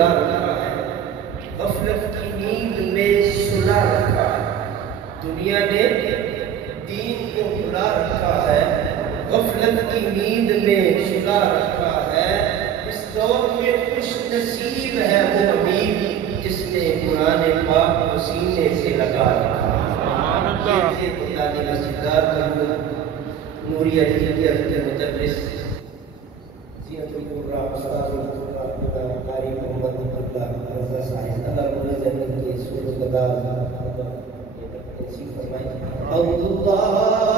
بلا رکھا ہے، غفلت کی نیند میں سلا رکھا ہے۔ دنیا نے دین کو بلا رکھا ہے، غفلت کی نیند میں سلا رکھا ہے۔ اس دور میں خوش نصیب ہے وہ امیر جس نے قرآن پاک کو سینے سے لگا رکھا ہے۔ یہ بتانے کا سردار کروں نوریہ ٹیچر کے مدرس زینت القرآن استاد القرآن قاری محمد عبداللہ رضا صاحب، اللہ رب العزت کے سور و گدار نصیب فرمائے۔ اللہ